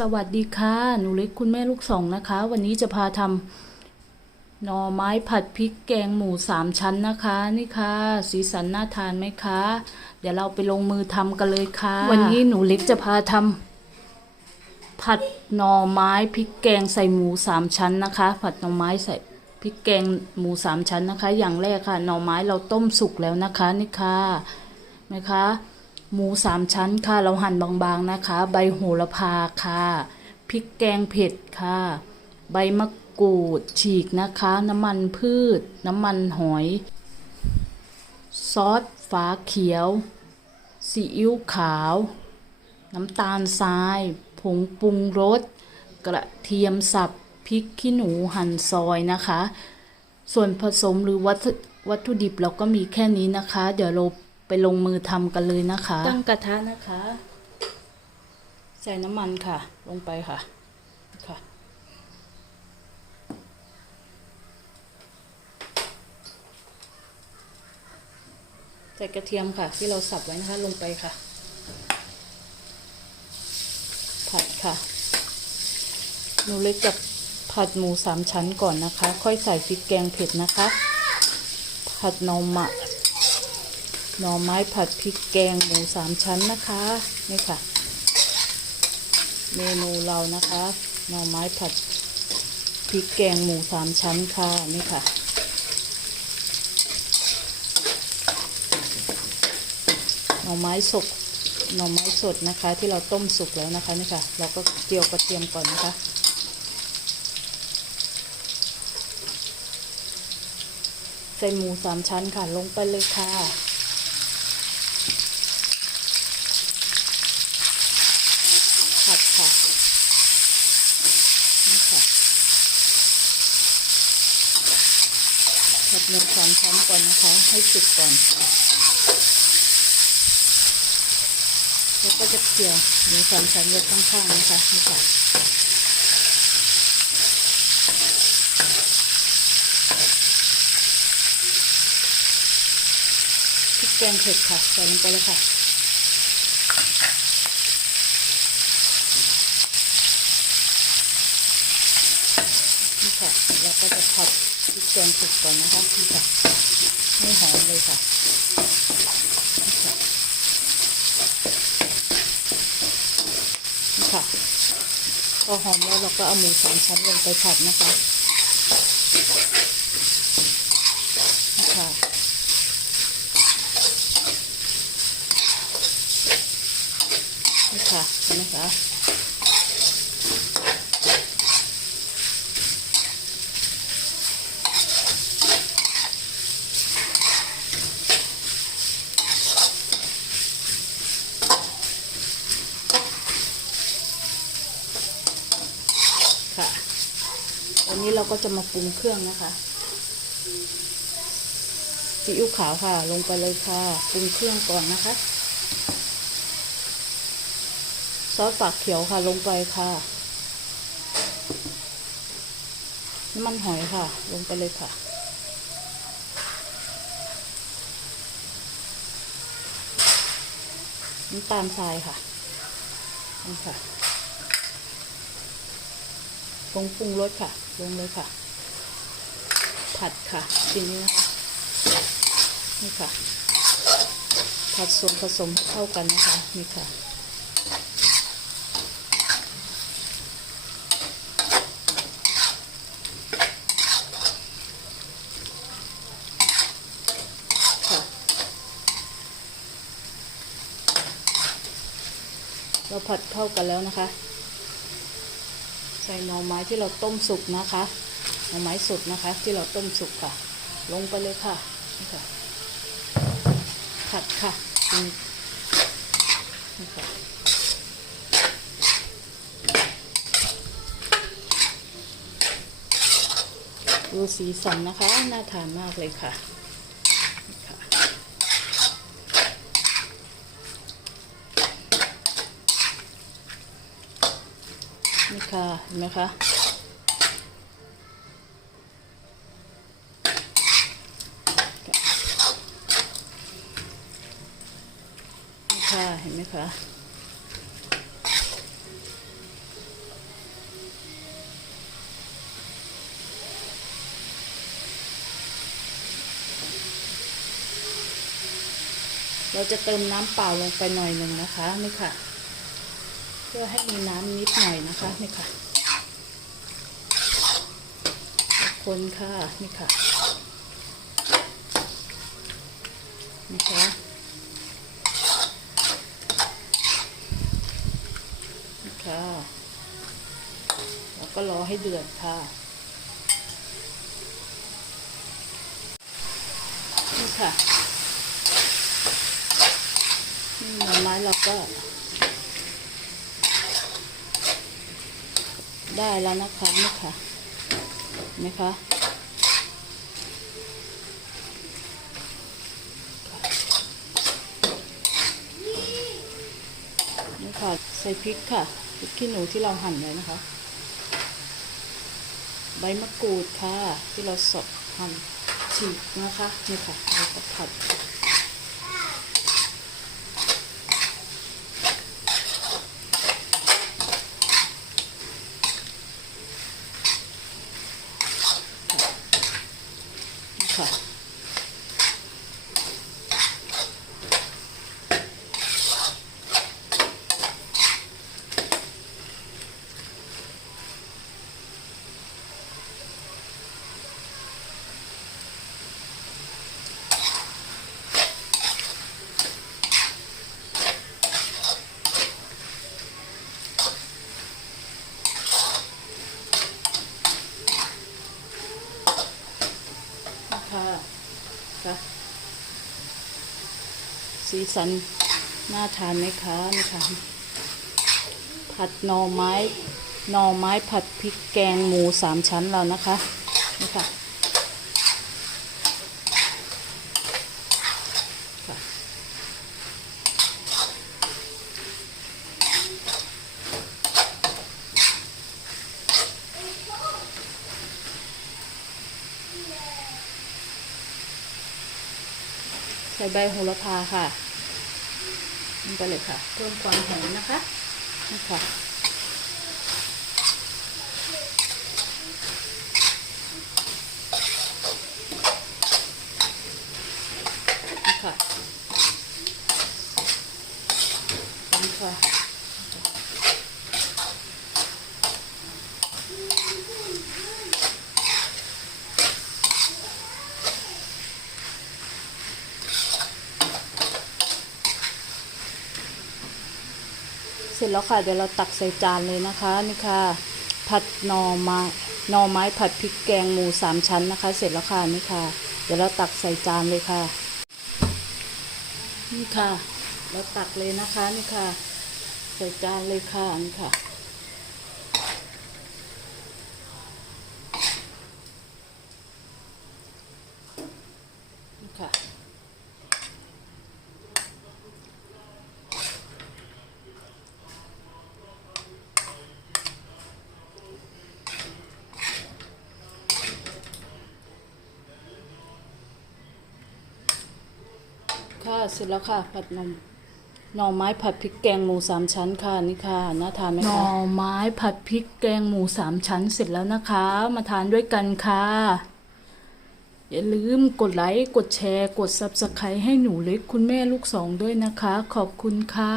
สวัสดีค่ะ หนูเล็กคุณแม่ลูกสองนะคะ วันนี้จะพาทำหน่อไม้ผัดพริกแกงหมูสามชั้นนะคะ นี่ค่ะ สีสันน่าทานไหมคะ เดี๋ยวเราไปลงมือทำกันเลยค่ะ วันนี้หนูเล็กจะพาทำผัดหน่อไม้พริกแกงใส่หมูสามชั้นนะคะ ผัดหน่อไม้ใส่พริกแกงหมูสามชั้นนะคะ อย่างแรกค่ะ หน่อไม้เราต้มสุกแล้วนะคะ นี่ค่ะไหมคะ หมูสามชั้นค่ะ เราหั่นบางๆนะคะ ใบโหระพาค่ะ พริกแกงเผ็ดค่ะ ใบมะกรูดฉีกนะคะ น้ำมันพืช น้ำมันหอย ซอสฝาเขียว ซีอิ๊วขาว น้ำตาลทราย ผงปรุงรส กระเทียมสับ พริกขี้หนูหั่นซอยนะคะ ส่วนผสมหรือวัตถุดิบเราก็มีแค่นี้นะคะ เดี๋ยวเรา ไปลงมือทำกันเลยนะคะ ตั้งกระทะนะคะ ใส่น้ำมันค่ะ ลงไปค่ะค่ะใส่กระเทียมค่ะ ที่เราสับไว้นะคะ ลงไปค่ะ ผัดค่ะหนูเล็กจะผัดหมูสามชั้นก่อนนะคะ ค่อยใส่พริกแกงเผ็ดนะคะ ผัดน่อหมะ หน่อไม้ผัดพริกแกงหมูสามชั้นนะคะ นี่ค่ะ เมนูเรานะคะ หน่อไม้ผัดพริกแกงหมูสามชั้นค่ะ นี่ค่ะหน่อไม้สุกหน่อไม้สดนะคะ ที่เราต้มสุกแล้วนะคะนี่ค่ะ เราก็เจียวกระเทียมก่อนนะคะ ใส่หมูสามชั้นค่ะลงไปเลยค่ะ ผัด ค่ะนี่ค่ะผัดหมูสามชั้นก่อนนะคะ ให้สุกก่อน แล้วก็จะเกี่ยวหมูสามชั้นไว้ข้างๆนะคะนี่ค่ะพริกแกงเผ็ดค่ะใส่ลงไปเลยค่ะ นี่ค่ะแล้วก็จะผัดพริกแกงเผ็ดก่อนนะคะนี่ค่ะให้หอมเลยค่ะนี่ค่ะนี่ค่ะพอหอมแล้วเราก็เอาหมูสามชั้นลงไปผัดนะคะนี่ค่ะ นี่ค่ะเห็นไหมคะค่ะวันนี้เรา ก็จะมาปรุงเครื่องนะคะซีอิ๊วขาวค่ะ ลงไปเลยค่ะปรุงเครื่องก่อนนะคะ ซอสฝากเขียวค่ะลงไปค่ะน้ำมันหอยค่ะ ลงไปเลยค่ะ น้ำตาลทรายค่ะนี่ค่ะปรุงปรุงรสค่ะ ลงเลยค่ะ ผัดค่ะทีนี้นะคะนี่ค่ะ ผัดส่วนผสมเข้ากันนะคะนี่ค่ะค่ะเราผัดเข้ากันแล้วนะคะ ใส่หน่อไม้ที่เราต้มสุกนะคะหน่อไม้สดนะคะ ที่เราต้มสุกค่ะ ลงไปเลยค่ะนี่ค่ะผัดค่ะนี่ค่ะดูสีสันนะคะ น่าทานมากเลยค่ะ ค่ะเห็นไหมคะค่ะเห็นไหมคะเราจะเติมน้ำเปล่าลงไปหน่อยหนึ่งนะคะนี่ค่ะ พื่อให้มีน้ำนิดหน่อยนะคะนี่ค่ะคนค่ะนี่ค่ะนี่ค่ะนี่ค่ะแล้วก็รอให้เดือดค่ะนี่ค่ะนี่หน่อไม้เราก็ ได้แล้วนะคะนี่ค่ะนะคะนี่ค่ะใส่พริกค่ะพริกขี้หนูที่เราหั่นไว้นะคะ ใบมะกรูดค่ะ ที่เราสดหั่นฉีกนะคะนี่ค่ะเราก็ผัด ค่ะ ค่ะค่ะ สีสันน่าทานไหมคะนี่ค่ะผัดหน่อไม้หน่อไม้ผัดพริกแกงหมูสามชั้นเรานะคะนี่ค่ะค่ะใส่ใบโหระพาค่ะ ลงไปเลยค่ะ เพิ่มความหอมนะคะนี่ค่ะ นี่ค่ะนี่ค่ะ เสร็จแล้วค่ะ เดี๋ยวเราตักใส่จานเลยนะคะนี่ค่ะ ผัดหน่อไม้หน่อไม้ผัดพริกแกงหมูสามชั้นนะคะ เสร็จแล้วค่ะนี่ค่ะ เดี๋ยวเราตักใส่จานเลยค่ะ นี่ค่ะ เราตักเลยนะคะนี่ค่ะ ใส่จานเลยค่ะนี่ค่ะ เสร็จแล้วค่ะ ผัดนมหน่อไม้ผัดพริกแกงหมูสามชั้นค่ะนี่ค่ะน่าทานไหมคะหน่อไม้ผัดพริกแกงหมูสามชั้นเสร็จแล้วนะคะ มาทานด้วยกันค่ะ อย่าลืมกดไลค์กดแชร์ กด subscribe ให้หนูเล็กคุณแม่ลูกสองด้วยนะคะ ขอบคุณค่ะ